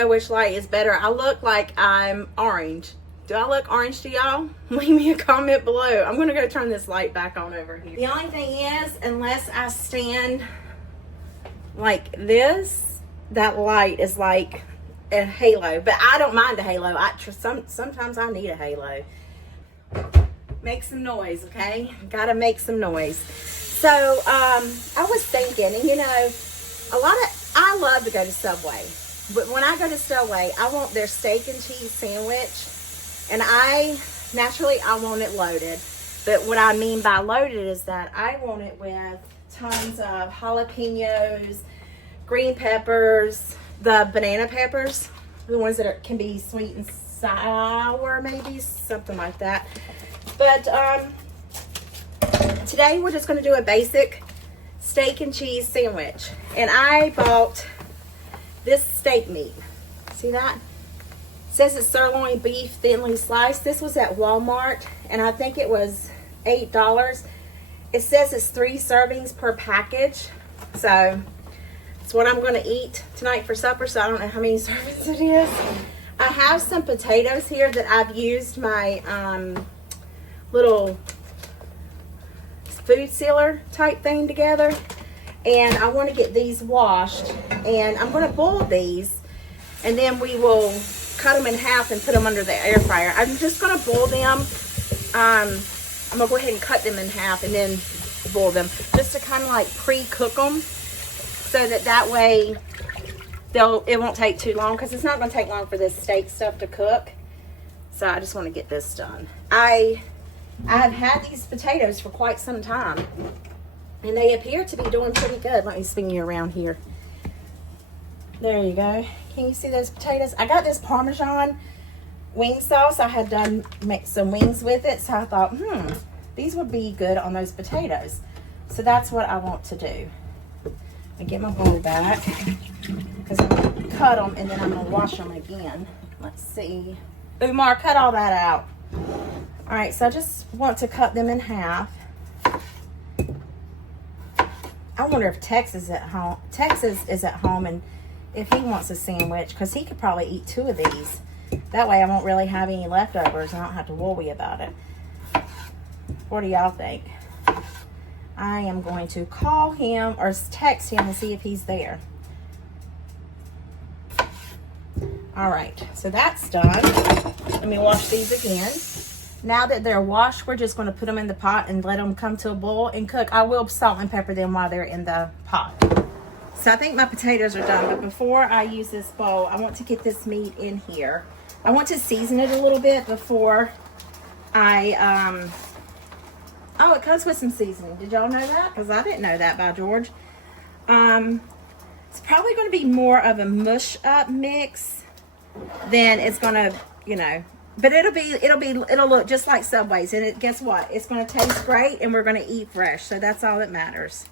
know which light is better. I look like I'm orange. Do I look orange to y'all? Leave me a comment below. I'm gonna go turn this light back on over here. The only thing is, unless I stand like this, that light is like a halo. But I don't mind a halo. Sometimes I need a halo. Make some noise, okay? Gotta make some noise. So I was thinking, and you know, I love to go to Subway, but when I go to Subway, I want their steak and cheese sandwich, and I want it loaded. But what I mean by loaded is that I want it with tons of jalapenos, green peppers, the banana peppers, the ones that can be sweet and sour, maybe something like that. But today we're just going to do a basic steak and cheese sandwich, and I bought this steak meat. See that? It says it's sirloin beef thinly sliced. This was at Walmart, and I think it was $8. It says it's 3 servings per package, so it's what I'm going to eat tonight for supper. So I don't know how many servings it is. I have some potatoes here that I've used my little food sealer type thing together, and I want to get these washed, and I'm going to boil these, and then we will cut them in half and put them under the air fryer. I'm just going to boil them. I'm going to go ahead and cut them in half and then boil them, just to kind of like pre-cook them, so that way it won't take too long, because it's not going to take long for this steak stuff to cook. So I just want to get this done. I have had these potatoes for quite some time, and they appear to be doing pretty good. Let me spin you around here. There you go. Can you see those potatoes? I got this Parmesan wing sauce. I had done make some wings with it, so I thought, these would be good on those potatoes. So that's what I want to do. I get my bowl back, because I'm going to cut them, and then I'm going to wash them again. Let's see. Umar, cut all that out. All right, so I just want to cut them in half. I wonder if Texas is at home, and if he wants a sandwich, because he could probably eat 2 of these. That way I won't really have any leftovers, and I don't have to worry about it. What do y'all think? I am going to call him or text him and see if he's there. All right, so that's done. Let me wash these again. Now that they're washed, we're just going to put them in the pot and let them come to a boil and cook. I will salt and pepper them while they're in the pot. So I think my potatoes are done, but before I use this bowl, I want to get this meat in here. I want to season it a little bit before I, oh, it comes with some seasoning. Did y'all know that? Because I didn't know that, by George. It's probably going to be more of a mush up mix than it's going to, you know, but it'll look just like Subway's, and guess what? It's going to taste great, and we're going to eat fresh. So that's all that matters.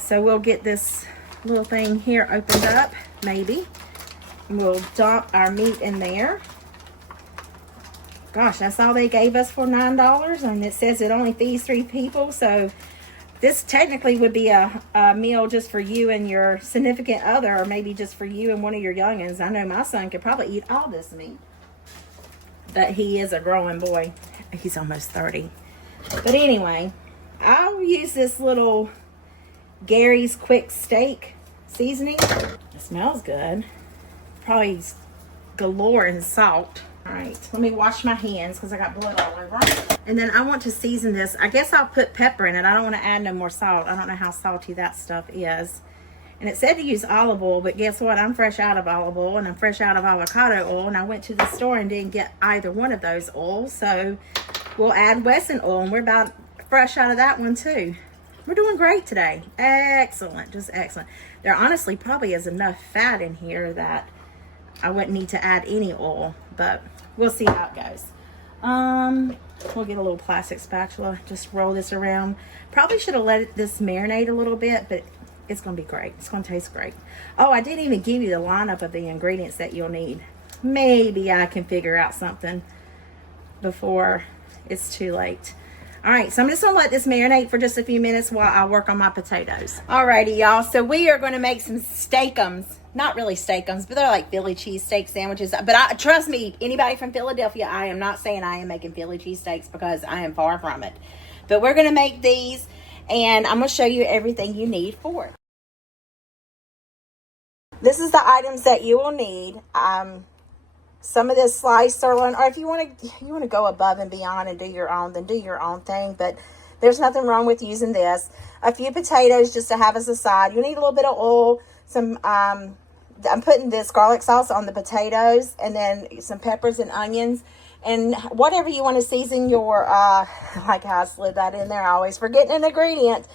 So we'll get this little thing here opened up, maybe. And we'll dump our meat in there. Gosh, that's all they gave us for $9, and it says it only feeds 3 people. So this technically would be a meal just for you and your significant other, or maybe just for you and one of your youngins. I know my son could probably eat all this meat. But he is a growing boy. He's almost 30. But anyway, I'll use this little Gary's Quick Steak seasoning. It smells good. Probably galore in salt. All right, let me wash my hands because I got blood all over. And then I want to season this. I guess I'll put pepper in it. I don't want to add no more salt. I don't know how salty that stuff is. And it said to use olive oil, but guess what? I'm fresh out of olive oil, and I'm fresh out of avocado oil, and I went to the store and didn't get either one of those oils. So we'll add Wesson oil, and we're about fresh out of that one too. We're doing great today. Excellent, just excellent. There honestly probably is enough fat in here that I wouldn't need to add any oil, but we'll see how it goes. We'll get a little plastic spatula, just roll this around. Probably should have let this marinate a little bit, but it's going to be great. It's going to taste great. Oh, I didn't even give you the lineup of the ingredients that you'll need. Maybe I can figure out something before it's too late. All right, so I'm just going to let this marinate for just a few minutes while I work on my potatoes. All righty, y'all. So we are going to make some steakums not really steakums, but they're like Philly cheesesteak sandwiches. But trust me, anybody from Philadelphia, I am not saying I am making Philly cheesesteaks, because I am far from it. But we're going to make these, and I'm going to show you everything you need for it. This is the items that you will need. Some of this sliced sirloin, or if you want to go above and beyond and do your own, then do your own thing. But there's nothing wrong with using this. A few potatoes just to have as a side. You need a little bit of oil. Some I'm putting this garlic sauce on the potatoes, and then some peppers and onions, and whatever you want to season your like how I slid that in there. I always forget an ingredient.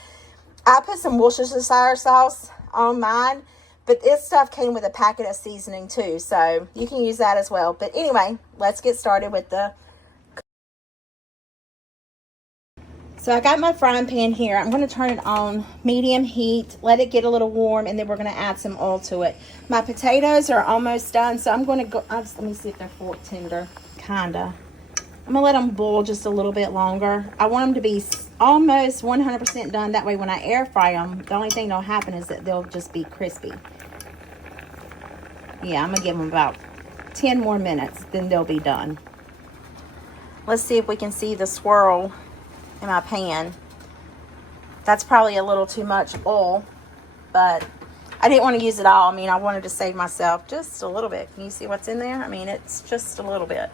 I put some Worcestershire sauce on mine. But this stuff came with a packet of seasoning too, so you can use that as well. But anyway, let's get started with the... So I got my frying pan here. I'm going to turn it on medium heat, let it get a little warm, and then we're going to add some oil to it. My potatoes are almost done, so I'm going to go... let me see if they're fork tender. Kinda. I'm going to let them boil just a little bit longer. I want them to be almost 100% done. That way when I air fry them, the only thing that'll happen is that they'll just be crispy. Yeah, I'm going to give them about 10 more minutes, then they'll be done. Let's see if we can see the swirl in my pan. That's probably a little too much oil, but I didn't want to use it all. I mean, I wanted to save myself just a little bit. Can you see what's in there? I mean, it's just a little bit.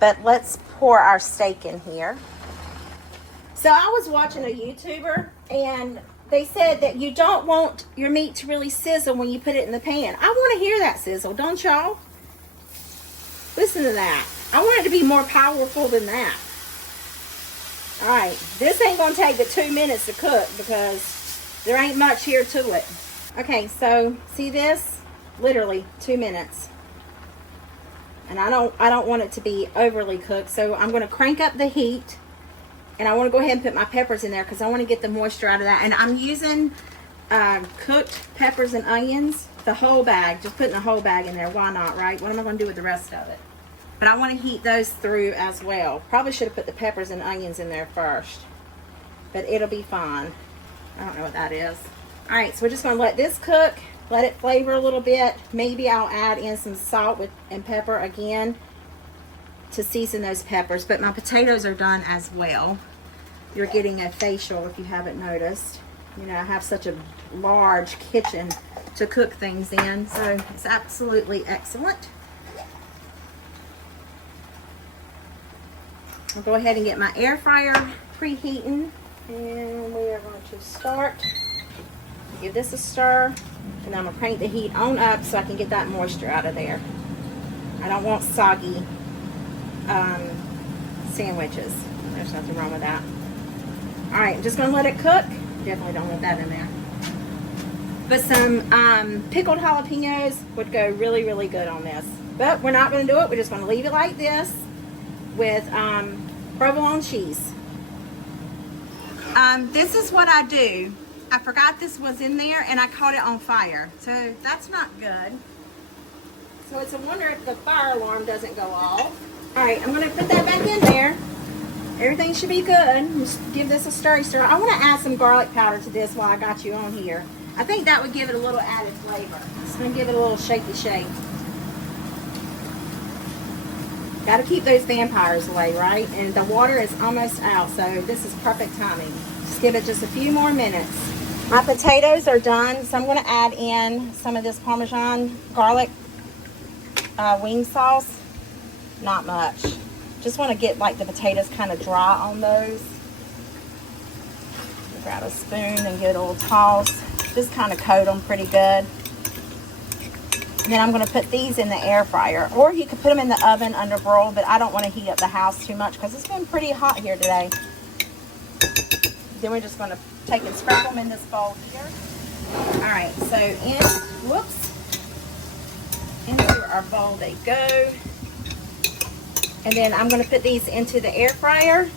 But let's pour our steak in here. So I was watching a YouTuber, and they said that you don't want your meat to really sizzle when you put it in the pan. I want to hear that sizzle, don't y'all? Listen to that. I want it to be more powerful than that. All right, this ain't going to take but 2 minutes to cook, because there ain't much here to it. Okay, so see this? Literally 2 minutes. And I don't want it to be overly cooked, so I'm going to crank up the heat. And I want to go ahead and put my peppers in there, because I want to get the moisture out of that. And I'm using cooked peppers and onions, the whole bag. Just putting the whole bag in there. Why not, right? What am I going to do with the rest of it? But I want to heat those through as well. Probably should have put the peppers and onions in there first. But it'll be fine. I don't know what that is. All right, so we're just going to let this cook. Let it flavor a little bit. Maybe I'll add in some salt and pepper again to season those peppers. But my potatoes are done as well. You're getting a facial if you haven't noticed. You know, I have such a large kitchen to cook things in, so it's absolutely excellent. I'll go ahead and get my air fryer preheating, and we are going to start. Give this a stir, and I'm going to crank the heat on up so I can get that moisture out of there. I don't want soggy sandwiches. There's nothing wrong with that. All right, I'm just going to let it cook. Definitely don't want that in there. But some pickled jalapenos would go really, really good on this. But we're not going to do it. We're just going to leave it like this with provolone cheese. This is what I do. I forgot this was in there, and I caught it on fire. So that's not good. So it's a wonder if the fire alarm doesn't go off. All right, I'm going to put that back in there. Everything should be good. Just give this a stir. I want to add some garlic powder to this while I got you on here. I think that would give it a little added flavor. Just going to give it a little shaky shake. Got to keep those vampires away, right? And the water is almost out, so this is perfect timing. Just give it just a few more minutes. My potatoes are done, so I'm going to add in some of this Parmesan garlic wing sauce. Not much. Just want to get like the potatoes kind of dry on those. Grab a spoon and give it a little toss. Just kind of coat them pretty good. And then I'm going to put these in the air fryer. Or you could put them in the oven under broil, but I don't want to heat up the house too much because it's been pretty hot here today. Then we're just going to take and scrape them in this bowl here. Alright, so into our bowl they go. And then I'm going to put these into the air fryer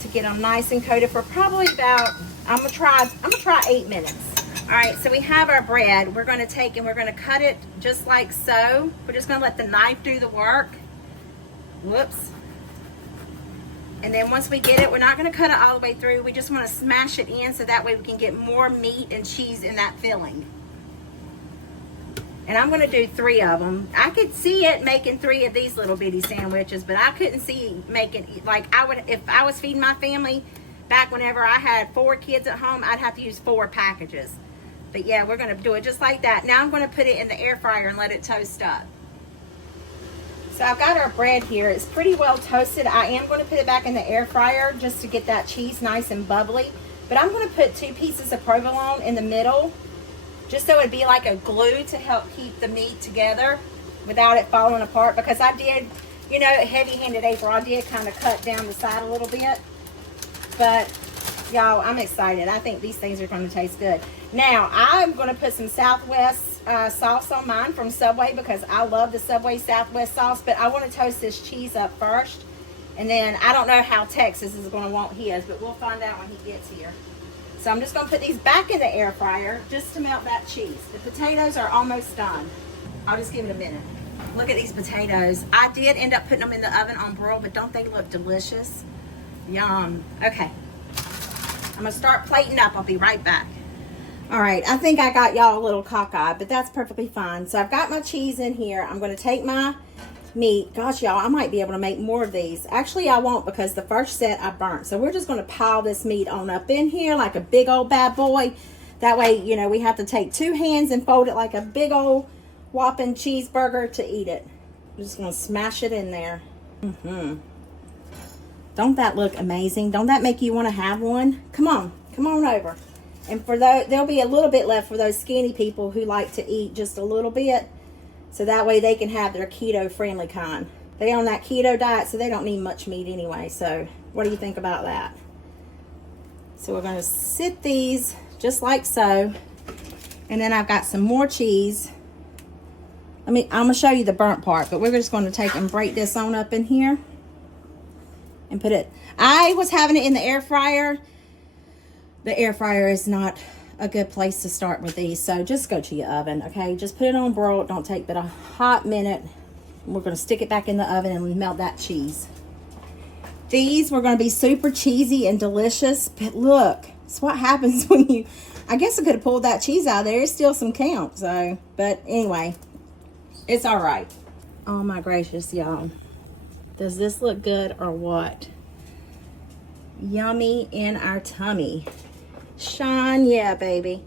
to get them nice and coated for probably about, I'm gonna try 8 minutes. All right, so we have our bread. We're going to take and we're going to cut it just like so. We're just going to let the knife do the work. Whoops. And then once we get it, we're not going to cut it all the way through. We just want to smash it in so that way we can get more meat and cheese in that filling. And I'm gonna do 3 of them. I could see it making 3 of these little bitty sandwiches, but I couldn't see making, like I would, if I was feeding my family back whenever I had 4 kids at home, I'd have to use 4 packages. But yeah, we're gonna do it just like that. Now I'm gonna put it in the air fryer and let it toast up. So I've got our bread here. It's pretty well toasted. I am gonna put it back in the air fryer just to get that cheese nice and bubbly. But I'm gonna put 2 pieces of provolone in the middle, just so it'd be like a glue to help keep the meat together without it falling apart. Because I did, you know, heavy-handed April, I did kind of cut down the side a little bit. But y'all, I'm excited. I think these things are going to taste good. Now, I'm going to put some Southwest sauce on mine from Subway because I love the Subway Southwest sauce. But I want to toast this cheese up first. And then I don't know how Texas is going to want his, but we'll find out when he gets here. So I'm just going to put these back in the air fryer just to melt that cheese. The potatoes are almost done. I'll just give it a minute. Look at these potatoes. I did end up putting them in the oven on broil, but don't they look delicious? Yum. Okay. I'm going to start plating up. I'll be right back. All right. I think I got y'all a little cockeyed, but that's perfectly fine. So I've got my cheese in here. I'm going to take my meat. Gosh, y'all, I might be able to make more of these. Actually, I won't because the first set I burnt. So we're just going to pile this meat on up in here like a big old bad boy. That way, you know, we have to take 2 hands and fold it like a big old whopping cheeseburger to eat it. I'm just going to smash it in there. Don't that look amazing? Don't that make you want to have one? Come on over. And for those, there'll be a little bit left for those skinny people who like to eat just a little bit. So that way they can have their keto-friendly kind. They on that keto diet, so they don't need much meat anyway. So what do you think about that? So we're going to sit these just like so. And then I've got some more cheese. I'm going to show you the burnt part, but we're just going to take and break this on up in here. And put it, I was having it in the air fryer. The air fryer is not a good place to start with these, so just go to your oven, okay? Just put it on broil. It don't take but a hot minute. We're going to stick it back in the oven and melt that cheese. These were going to be super cheesy and delicious, but look, it's what happens when you, I guess I could have pulled that cheese out of there. There's still some count, so, but anyway, it's all right. Oh my gracious, y'all. Does this look good or what? Yummy in our tummy. Sean, yeah, baby.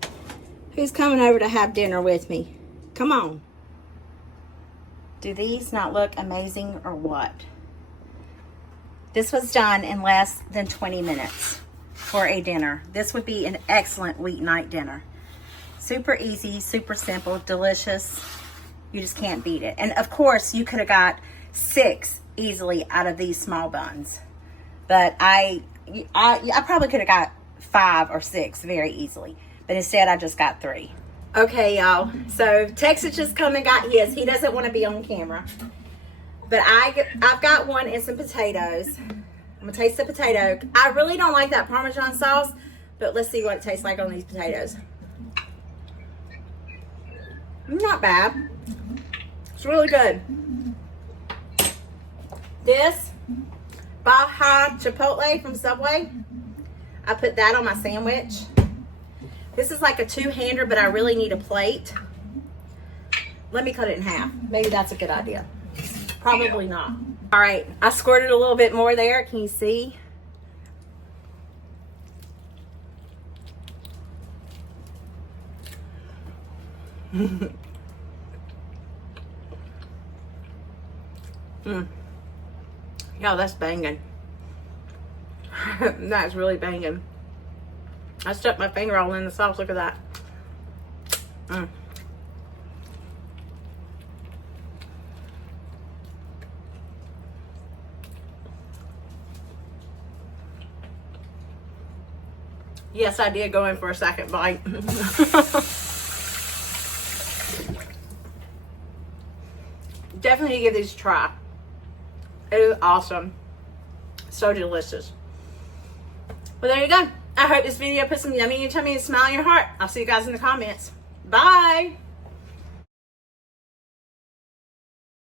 Who's coming over to have dinner with me? Come on. Do these not look amazing or what? This was done in less than 20 minutes for a dinner. This would be an excellent weeknight dinner. Super easy, super simple, delicious. You just can't beat it. And of course, you could have got 6 easily out of these small buns. But I probably could have got 5 or 6 very easily, but instead I just got 3. Okay, y'all, so Texas just come and got his. He doesn't want to be on camera, but I've got one and some potatoes. I'm gonna taste the potato. I really don't like that Parmesan sauce, but let's see what it tastes like on these potatoes. Not bad. It's really good. This Baja Chipotle from Subway, I put that on my sandwich. This is like a 2-hander, but I really need a plate. Let me cut it in half. Maybe that's a good idea. Probably not. All right, I squirted a little bit more there. Can you see? Yo, that's banging. That's really banging. I stuck my finger all in the sauce. Look at that. Yes, I did go in for a second bite. Definitely give these a try. It is awesome. So delicious. Well, there you go. I hope this video put some yummy in your tummy and smile in your heart. I'll see you guys in the comments. Bye.